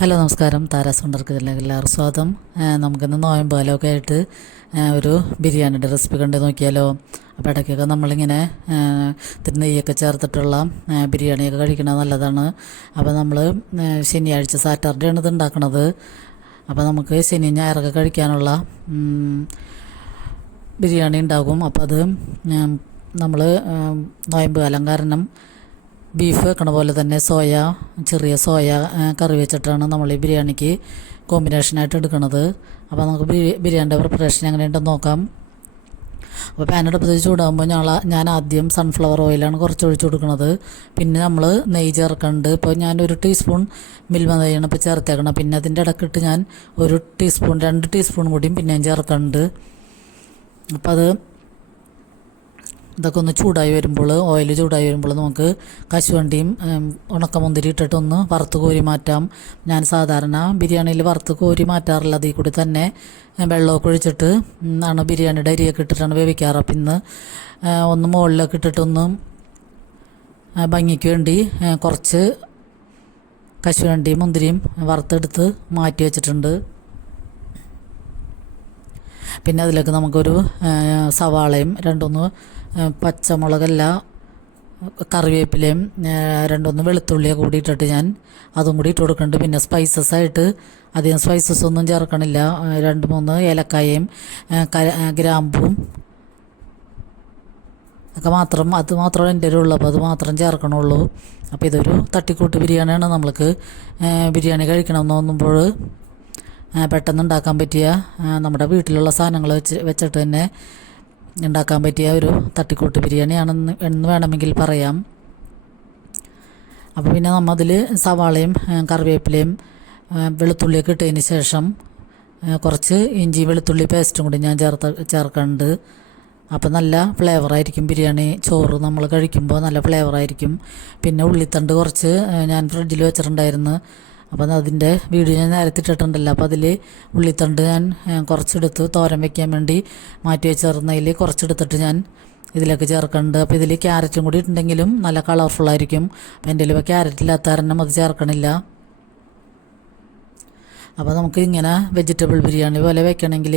Hello നമസ്കാരം. Tara's കൊണ്ടിരിക്കുന്നതിലേക്ക് എല്ലാവർക്കും സ്വാഗതം. നമുക്കിന്ന് നോയമ്പ് കാലമൊക്കെ ആയിട്ട് ഒരു ബിരിയാണിയുടെ റെസിപ്പി കണ്ട് നോക്കിയാലോ. അപ്പോൾ ഇടയ്ക്കൊക്കെ നമ്മളിങ്ങനെ ഇത്തിരി നെയ്യൊക്കെ ചേർത്തിട്ടുള്ള ബിരിയാണിയൊക്കെ കഴിക്കുന്നത് നല്ലതാണ്. അപ്പോൾ നമ്മൾ ശനിയാഴ്ച സാറ്റർഡേ ആണ് ഇത് ഉണ്ടാക്കുന്നത്. അപ്പോൾ നമുക്ക് ശനി ഞായറൊക്കെ കഴിക്കാനുള്ള ബിരിയാണി ഉണ്ടാകും. അപ്പോൾ അത് നമ്മൾ നോയമ്പ് കാലം കാരണം ബീഫ് വെക്കണ പോലെ തന്നെ ചെറിയ സോയ കറി വെച്ചിട്ടാണ് നമ്മൾ ഈ ബിരിയാണിക്ക് കോമ്പിനേഷനായിട്ട് എടുക്കുന്നത്. അപ്പോൾ നമുക്ക് ബിരിയാണിയുടെ പ്രിപ്പറേഷൻ എങ്ങനെയുണ്ടെന്ന് നോക്കാം. അപ്പോൾ പാനെടുപ്പത്ത് ചൂടാകുമ്പോൾ ഞാൻ ആദ്യം സൺഫ്ലവർ ഓയിലാണ് കുറച്ച് ഒഴിച്ച് കൊടുക്കുന്നത്. പിന്നെ നമ്മൾ നെയ്യ് ചേർക്കുന്നുണ്ട്. ഇപ്പോൾ ഞാൻ 1 ടീസ്പൂൺ മിൽമ നെയ്യാണ് ഇപ്പോൾ ചേർത്തേക്കണം. പിന്നെ അതിൻ്റെ ഇടയ്ക്കിട്ട് ഞാൻ 2 ടീസ്പൂൺ കൂടിയും പിന്നെയും ചേർക്കുന്നുണ്ട്. അപ്പോൾ ഇതൊക്കെ ഒന്ന് ചൂടായി വരുമ്പോൾ, ഓയിൽ ചൂടായി വരുമ്പോൾ നമുക്ക് കശുവണ്ടിയും ഉണക്കമുന്തിരി ഇട്ടിട്ടൊന്ന് വറുത്ത് കോരി മാറ്റാം. ഞാൻ സാധാരണ ബിരിയാണിയിൽ വറുത്ത് കോരി മാറ്റാറില്ല. അതിൽ കൂടി തന്നെ വെള്ളമൊക്കെ ഒഴിച്ചിട്ട് ആണ് ബിരിയാണിയുടെ അരിയൊക്കെ ഇട്ടിട്ടാണ് വേവിക്കാറ്. അപ്പം ഇന്ന് ഒന്ന് മുകളിലൊക്കെ ഇട്ടിട്ടൊന്ന് ഭംഗിക്ക് വേണ്ടി കുറച്ച് കശുവണ്ടിയും മുന്തിരിയും വറുത്തെടുത്ത് മാറ്റി വെച്ചിട്ടുണ്ട്. പിന്നെ അതിലേക്ക് നമുക്കൊരു സവാളയും 2-3 പച്ചമുളകല്ല, കറിവേപ്പിലയും 2-3 വെളുത്തുള്ളിയൊക്കെ കൂടി ഇട്ടിട്ട് ഞാൻ അതും കൂടി ഇട്ട് കൊടുക്കുന്നുണ്ട്. പിന്നെ സ്പൈസസ് ആയിട്ട് അധികം സ്പൈസസ് ഒന്നും ചേർക്കണില്ല. 2-3 ഏലക്കായയും ഗ്രാമ്പും ഒക്കെ അത് മാത്രമേ എൻ്റെ ഉള്ളൂ. അപ്പോൾ അത് മാത്രം ചേർക്കണുള്ളൂ. അപ്പോൾ ഇതൊരു തട്ടിക്കൂട്ട് ബിരിയാണിയാണ്. നമ്മൾക്ക് ബിരിയാണി കഴിക്കണമെന്ന് തോന്നുമ്പോൾ പെട്ടെന്ന് ഉണ്ടാക്കാൻ പറ്റിയ, നമ്മുടെ വീട്ടിലുള്ള സാധനങ്ങൾ വെച്ചിട്ട് തന്നെ ഉണ്ടാക്കാൻ പറ്റിയ ഒരു തട്ടിക്കൂട്ട് ബിരിയാണിയാണെന്ന് വേണമെങ്കിൽ പറയാം. അപ്പോൾ പിന്നെ നമ്മൾ അതിൽ സവാളയും കറിവേപ്പിലയും വെളുത്തുള്ളിയൊക്കെ ഇട്ടതിന് ശേഷം കുറച്ച് ഇഞ്ചി വെളുത്തുള്ളി പേസ്റ്റും കൂടി ഞാൻ ചേർക്കുന്നുണ്ട്. അപ്പോൾ നല്ല ഫ്ലേവറായിരിക്കും ബിരിയാണി. ചോറ് നമ്മൾ കഴിക്കുമ്പോൾ നല്ല ഫ്ലേവറായിരിക്കും. പിന്നെ ഉള്ളിത്തണ്ട് കുറച്ച് ഞാൻ ഫ്രിഡ്ജിൽ വെച്ചിട്ടുണ്ടായിരുന്നു. അപ്പം അതിൻ്റെ വീഡിയോ ഞാൻ നേരത്തെ ഇട്ടിട്ടുണ്ടല്ലോ. അപ്പോൾ അതിൽ ഉള്ളിത്തണ്ട് ഞാൻ കുറച്ചെടുത്ത് തോരൻ വയ്ക്കാൻ വേണ്ടി മാറ്റി വെച്ചിരുന്നതിൽ കുറച്ചെടുത്തിട്ട് ഞാൻ ഇതിലേക്ക് ചേർക്കുന്നുണ്ട്. അപ്പോൾ ഇതിൽ ക്യാരറ്റും കൂടി ഉണ്ടെങ്കിലും നല്ല കളർഫുള്ളായിരിക്കും. അപ്പോൾ എൻ്റെ ഇപ്പോൾ ക്യാരറ്റ് ഇല്ലാത്ത കാരണം അത് ചേർക്കണില്ല. അപ്പോൾ നമുക്ക് ഇങ്ങനെ വെജിറ്റബിൾ ബിരിയാണി പോലെ വെക്കണമെങ്കിൽ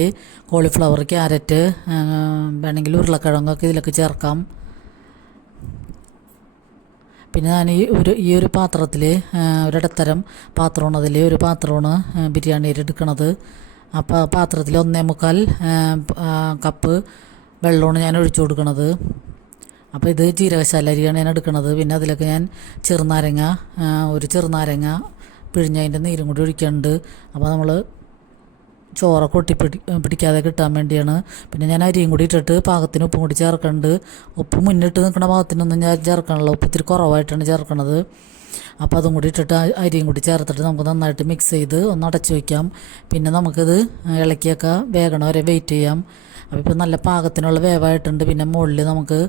കോളിഫ്ലവർ, ക്യാരറ്റ്, വേണമെങ്കിൽ ഉരുളക്കിഴങ്ങൊക്കെ ഇതിലേക്ക് ചേർക്കാം. പിന്നെ ഞാൻ ഈ ഒരു പാത്രത്തിൽ, ഒരിടത്തരം പാത്രമാണ്, അതിൽ ഒരു പാത്രമാണ് ബിരിയാണിയിൽ എടുക്കുന്നത്. അപ്പോൾ പാത്രത്തിൽ 1.25 കപ്പ് വെള്ളമാണ് ഞാൻ ഒഴിച്ചു കൊടുക്കുന്നത്. അപ്പോൾ ഇത് ജീരകശാല അരിയാണ് ഞാൻ എടുക്കുന്നത്. പിന്നെ അതിലൊക്കെ ഞാൻ ഒരു ചെറുനാരങ്ങ പിഴിഞ്ഞതിൻ്റെ നീരും കൂടി ഒഴിക്കുന്നുണ്ട്. അപ്പോൾ നമ്മൾ ചോറൊക്കെ പിടിക്കാതെ കിട്ടാൻ വേണ്ടിയാണ്. പിന്നെ ഞാൻ അരിയും കൂടി ഇട്ടിട്ട് പാകത്തിന് ഉപ്പും കൂടി ചേർക്കുന്നുണ്ട്. ഉപ്പ് മുന്നിട്ട് നിൽക്കുന്ന പാകത്തിനൊന്നും ഞാൻ ചേർക്കണമല്ലോ, ഉപ്പ് ഇത്തിരി കുറവായിട്ടാണ് ചേർക്കണത്. അപ്പോൾ അതും കൂടി ഇട്ടിട്ട് അരിയും കൂടി ചേർത്തിട്ട് നമുക്ക് നന്നായിട്ട് മിക്സ് ചെയ്ത് ഒന്ന് അടച്ചു വയ്ക്കാം. പിന്നെ നമുക്കിത് ഇളക്കിയൊക്കെ വേഗണം വരെ വെയിറ്റ് ചെയ്യാം. അപ്പോൾ ഇപ്പോൾ നല്ല പാകത്തിനുള്ള വേവായിട്ടുണ്ട്. പിന്നെ മുകളിൽ നമുക്ക്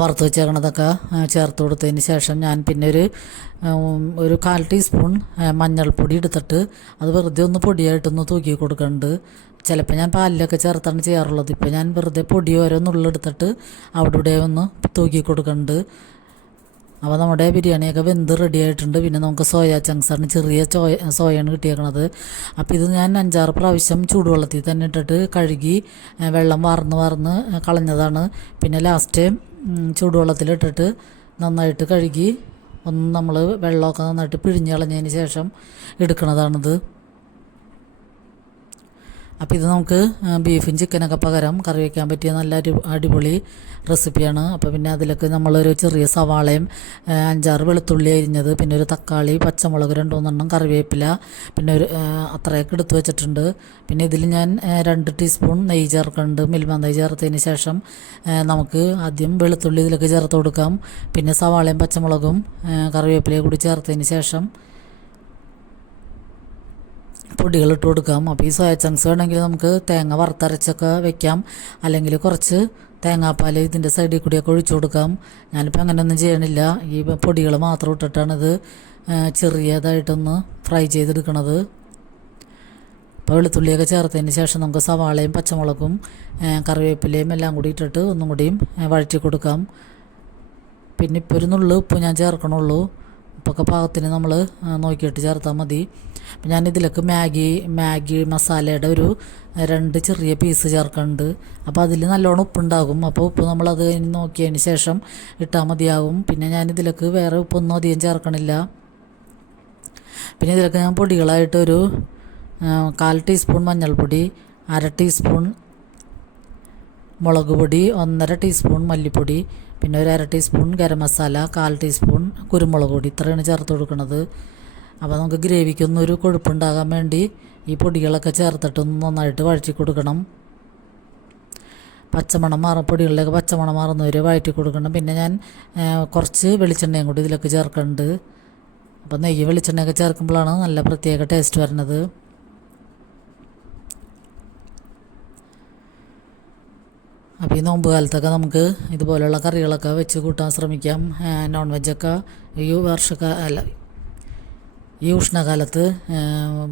വറുത്ത് വെച്ചേക്കണതൊക്കെ ചേർത്ത് കൊടുത്തതിന് ശേഷം ഞാൻ പിന്നെ ഒരു 1/4 ടീസ്പൂൺ മഞ്ഞൾപ്പൊടി എടുത്തിട്ട് അത് വെറുതെ ഒന്ന് പൊടിയായിട്ടൊന്ന് തൂക്കി കൊടുക്കുന്നുണ്ട്. ചിലപ്പോൾ ഞാൻ പാലിലൊക്കെ ചേർത്താണ് ചെയ്യാറുള്ളത്. ഇപ്പോൾ ഞാൻ വെറുതെ പൊടി ഓരോന്നുള്ളെടുത്തിട്ട് അവിടെ ഇവിടെ ഒന്ന് തൂക്കി കൊടുക്കുന്നുണ്ട്. അപ്പോൾ നമ്മുടെ ബിരിയാണിയൊക്കെ വെന്ത് റെഡി ആയിട്ടുണ്ട്. പിന്നെ നമുക്ക് സോയ ചങ്ക്സാണ്, ചെറിയ സോയാണ് കിട്ടിയേക്കണത്. അപ്പോൾ ഇത് ഞാൻ 5-6 പ്രാവശ്യം ചൂടുവെള്ളത്തിൽ തന്നെ ഇട്ടിട്ട് കഴുകി വെള്ളം വാർന്ന് കളഞ്ഞതാണ്. പിന്നെ ലാസ്റ്റ് ചൂടുവെള്ളത്തിലിട്ടിട്ട് നന്നായിട്ട് കഴുകി നമ്മൾ വെള്ളമൊക്കെ നന്നായിട്ട് പിഴിഞ്ഞ് കളഞ്ഞതിന് ശേഷം എടുക്കണതാണിത്. അപ്പോൾ ഇത് നമുക്ക് ബീഫും ചിക്കനൊക്കെ പകരം കറി വയ്ക്കാൻ പറ്റിയ നല്ല അടിപൊളി റെസിപ്പിയാണ്. അപ്പോൾ പിന്നെ അതിലേക്ക് നമ്മളൊരു ചെറിയ സവാളയും 5-6 വെളുത്തുള്ളി അരിഞ്ഞത്, പിന്നെ ഒരു തക്കാളി, പച്ചമുളക് 2-3 കറിവേപ്പില, പിന്നെ അത്രയൊക്കെ എടുത്ത് വെച്ചിട്ടുണ്ട്. പിന്നെ ഇതിൽ ഞാൻ 2 ടീസ്പൂൺ നെയ്യ് ചേർക്കുന്നുണ്ട്. മിൽമ നെയ്യ് ചേർത്തതിന് ശേഷം നമുക്ക് ആദ്യം വെളുത്തുള്ളി ഇതിലേക്ക് ചേർത്ത് കൊടുക്കാം. പിന്നെ സവാളയും പച്ചമുളകും കറിവേപ്പിലയും കൂടി ചേർത്തതിന് ശേഷം പൊടികൾ ഇട്ട് കൊടുക്കാം. അപ്പോൾ ഈ സോയ ചങ്ക്സ് വേണമെങ്കിൽ നമുക്ക് തേങ്ങ വറുത്തരച്ചൊക്കെ വെക്കാം, അല്ലെങ്കിൽ കുറച്ച് തേങ്ങാപ്പാൽ ഇതിൻ്റെ സൈഡിൽ കൂടിയൊക്കെ ഒഴിച്ചു കൊടുക്കാം. ഞാനിപ്പോൾ അങ്ങനെയൊന്നും ചെയ്യണില്ല. ഈ പൊടികൾ മാത്രം ഇട്ടിട്ടാണിത് ചെറിയതായിട്ടൊന്ന് ഫ്രൈ ചെയ്തെടുക്കണത്. അപ്പോൾ വെളുത്തുള്ളിയൊക്കെ ചേർത്തതിന് ശേഷം നമുക്ക് സവാളയും പച്ചമുളകും കറിവേപ്പിലയും എല്ലാം കൂടി ഇട്ടിട്ട് ഒന്നും കൂടിയും വഴറ്റി കൊടുക്കാം. പിന്നെ ഇപ്പോൾ ഒരു നുള്ളു ഉപ്പ് ഞാൻ ചേർക്കണുള്ളൂ. ഉപ്പൊക്കെ പാകത്തിന് നമ്മൾ നോക്കിയിട്ട് ചേർത്താൽ മതി. അപ്പം ഞാനിതിലേക്ക് മാഗി മസാലയുടെ ഒരു 2 ചെറിയ പീസ് ചേർക്കുന്നുണ്ട്. അപ്പോൾ അതിൽ നല്ലോണം ഉപ്പുണ്ടാകും. അപ്പോൾ ഉപ്പ് നമ്മളത് നോക്കിയതിന് ശേഷം ഇട്ടാൽ മതിയാകും. പിന്നെ ഞാനിതിലേക്ക് വേറെ ഉപ്പൊന്നും അധികം ചേർക്കണില്ല. പിന്നെ ഇതിലേക്ക് ഞാൻ പൊടികളായിട്ടൊരു 1/4 ടീസ്പൂൺ മഞ്ഞൾപ്പൊടി, 1/2 ടീസ്പൂൺ മുളക് പൊടി, 1/2 ടീസ്പൂൺ മല്ലിപ്പൊടി, പിന്നെ ഒരു 1/2 ടീസ്പൂൺ ഗരം മസാല, 1/4 ടീസ്പൂൺ കുരുമുളക് പൊടി, ഇത്രയാണ് ചേർത്ത് കൊടുക്കുന്നത്. അപ്പോൾ നമുക്ക് ഗ്രേവിക്കൊന്നൊരു കൊഴുപ്പുണ്ടാകാൻ വേണ്ടി ഈ പൊടികളൊക്കെ ചേർത്തിട്ടൊന്ന് നന്നായിട്ട് വഴറ്റി കൊടുക്കണം. പൊടികളിലേക്ക് പച്ചമണം മാറുന്നവരെ വഴറ്റി കൊടുക്കണം. പിന്നെ ഞാൻ കുറച്ച് വെളിച്ചെണ്ണയും കൂടി ഇതിലേക്ക് ചേർക്കുന്നുണ്ട്. അപ്പോൾ നെയ്യ് വെളിച്ചെണ്ണയൊക്കെ ചേർക്കുമ്പോഴാണ് നല്ല പ്രത്യേക ടേസ്റ്റ് വരുന്നത്. അപ്പോൾ ഈ നോമ്പ് കാലത്തൊക്കെ നമുക്ക് ഇതുപോലെയുള്ള കറികളൊക്കെ വെച്ച് കൂട്ടാൻ ശ്രമിക്കാം. നോൺ വെജൊക്കെ ഈ ഉഷ്ണകാലത്ത്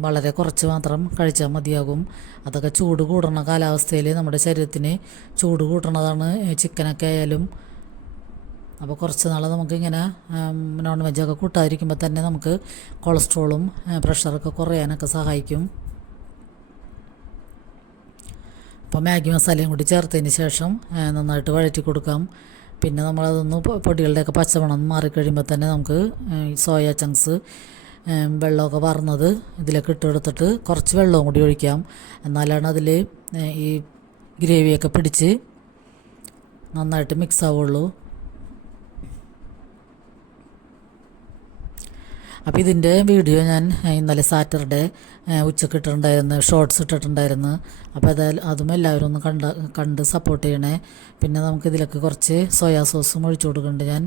വളരെ കുറച്ച് മാത്രം കഴിച്ചാൽ മതിയാകും. അതൊക്കെ ചൂട് കൂടുന്ന കാലാവസ്ഥയിൽ നമ്മുടെ ശരീരത്തിന് ചൂട് കൂട്ടണതാണ് ചിക്കനൊക്കെ ആയാലും. അപ്പോൾ കുറച്ച് നാൾ നമുക്കിങ്ങനെ നോൺ വെജൊക്കെ കൂട്ടാതിരിക്കുമ്പോൾ തന്നെ നമുക്ക് കൊളസ്ട്രോളും പ്രഷറൊക്കെ കുറയാനൊക്കെ സഹായിക്കും. അപ്പോൾ മാഗി മസാലയും കൂടി ചേർത്തതിന് ശേഷം നന്നായിട്ട് വഴറ്റി കൊടുക്കാം. പിന്നെ നമ്മളതൊന്ന് പൊടികളുടെയൊക്കെ പച്ചമണം മാറിക്കഴിയുമ്പോൾ തന്നെ നമുക്ക് സോയ ചങ്ക്സ് വെള്ളമൊക്കെ വാർന്നത് ഇതിലേക്ക് ഇട്ട് കൊടുത്തിട്ട് കുറച്ച് വെള്ളവും കൂടി ഒഴിക്കാം. എന്നാലാണ് അതിൽ ഈ ഗ്രേവിയൊക്കെ പിടിച്ച് നന്നായിട്ട് മിക്സ് ആവുള്ളൂ. അപ്പോൾ ഇതിൻ്റെ വീഡിയോ ഞാൻ ഇന്നലെ സാറ്റർഡേ ഉച്ചക്ക് ഇട്ടിട്ടുണ്ടായിരുന്നു, ഷോർട്സ് ഇട്ടിട്ടുണ്ടായിരുന്നു. അപ്പോൾ അതും എല്ലാവരും ഒന്ന് കണ്ട് സപ്പോർട്ട് ചെയ്യണേ. പിന്നെ നമുക്കിതിലേക്ക് കുറച്ച് സോയാ സോസും ഒഴിച്ചു കൊടുക്കുന്നുണ്ട് ഞാൻ.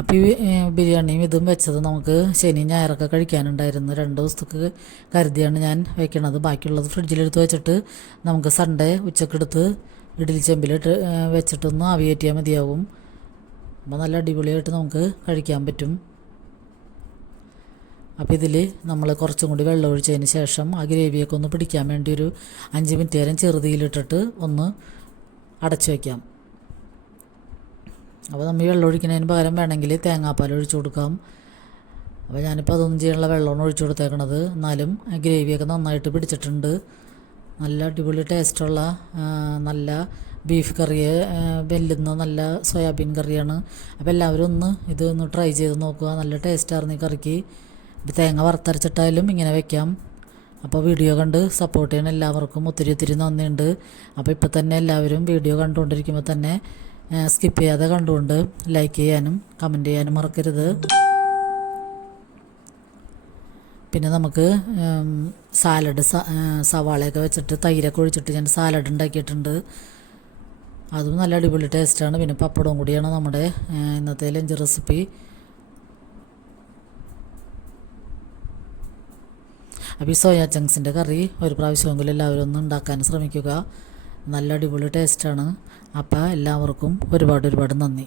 അപ്പോൾ ഈ ബിരിയാണിയും ഇതും വെച്ചത് നമുക്ക് ശനി ഞായറൊക്കെ കഴിക്കാനുണ്ടായിരുന്നു. 2 ദിവസത്തേക്ക് കരുതിയാണ് ഞാൻ വെക്കണത്. ബാക്കിയുള്ളത് ഫ്രിഡ്ജിലെടുത്ത് വെച്ചിട്ട് നമുക്ക് സൺഡേ ഉച്ചക്കെടുത്ത് ഇഡ്ഡലി ചെമ്പിലിട്ട് വെച്ചിട്ടൊന്ന് ആവിയേറ്റിയാൽ മതിയാവും. അപ്പോൾ നല്ല അടിപൊളിയായിട്ട് നമുക്ക് കഴിക്കാൻ പറ്റും. അപ്പോൾ ഇതിൽ നമ്മൾ കുറച്ചും കൂടി വെള്ളം ഒഴിച്ചതിന് ശേഷം ആ ഗ്രേവിയൊക്കെ ഒന്ന് പിടിക്കാൻ വേണ്ടി ഒരു 5 മിനിറ്റ് നേരം ചെറുതീയിലിട്ടിട്ട് ഒന്ന് അടച്ചു വയ്ക്കാം. അപ്പോൾ നമ്മൾ വെള്ളം ഒഴിക്കുന്നതിന് പകരം വേണമെങ്കിൽ തേങ്ങാപ്പാൽ ഒഴിച്ചു കൊടുക്കാം. അപ്പോൾ ഞാനിപ്പോൾ അതൊന്നും ചെയ്യാനുള്ള വെള്ളമാണ് ഒഴിച്ചു കൊടുത്തേക്കണത്. എന്നാലും ഗ്രേവിയൊക്കെ നന്നായിട്ട് പിടിച്ചിട്ടുണ്ട്. നല്ല അടിപൊളി ടേസ്റ്റുള്ള നല്ല ബീഫ് കറി വെല്ലുന്ന നല്ല സോയാബീൻ കറിയാണ്. അപ്പോൾ എല്ലാവരും ഇതൊന്ന് ട്രൈ ചെയ്ത് നോക്കുക. നല്ല ടേസ്റ്റായിരുന്നു ഈ കറിക്ക്. തേങ്ങ വറുത്തരച്ചിട്ടായാലും ഇങ്ങനെ വെക്കാം. അപ്പോൾ വീഡിയോ കണ്ട് സപ്പോർട്ട് ചെയ്യണം എല്ലാവർക്കും ഒത്തിരി നന്ദിയുണ്ട്. അപ്പോൾ ഇപ്പോൾ തന്നെ എല്ലാവരും വീഡിയോ കണ്ടുകൊണ്ടിരിക്കുമ്പോൾ തന്നെ സ്കിപ്പ് ചെയ്യാതെ കണ്ടുകൊണ്ട് ലൈക്ക് ചെയ്യാനും കമൻറ്റ് ചെയ്യാനും മറക്കരുത്. പിന്നെ നമുക്ക് സാലഡ് സവാളയൊക്കെ വെച്ചിട്ട് തൈരൊക്കെ ഒഴിച്ചിട്ട് ഞാൻ സാലഡ് ഉണ്ടാക്കിയിട്ടുണ്ട്. അതും നല്ല അടിപൊളി ടേസ്റ്റാണ്. പിന്നെ പപ്പടവും കൂടിയാണ് നമ്മുടെ ഇന്നത്തെ ലഞ്ച് റെസിപ്പി. അപ്പോൾ ഈ സോയാ ചങ്ക്സിൻ്റെ കറി ഒരു പ്രാവശ്യമെങ്കിലും എല്ലാവരും ഒന്ന് ഉണ്ടാക്കാൻ ശ്രമിക്കുക. നല്ല അടിപൊളി ടേസ്റ്റാണ്. അപ്പോൾ എല്ലാവർക്കും ഒരുപാട് നന്ദി.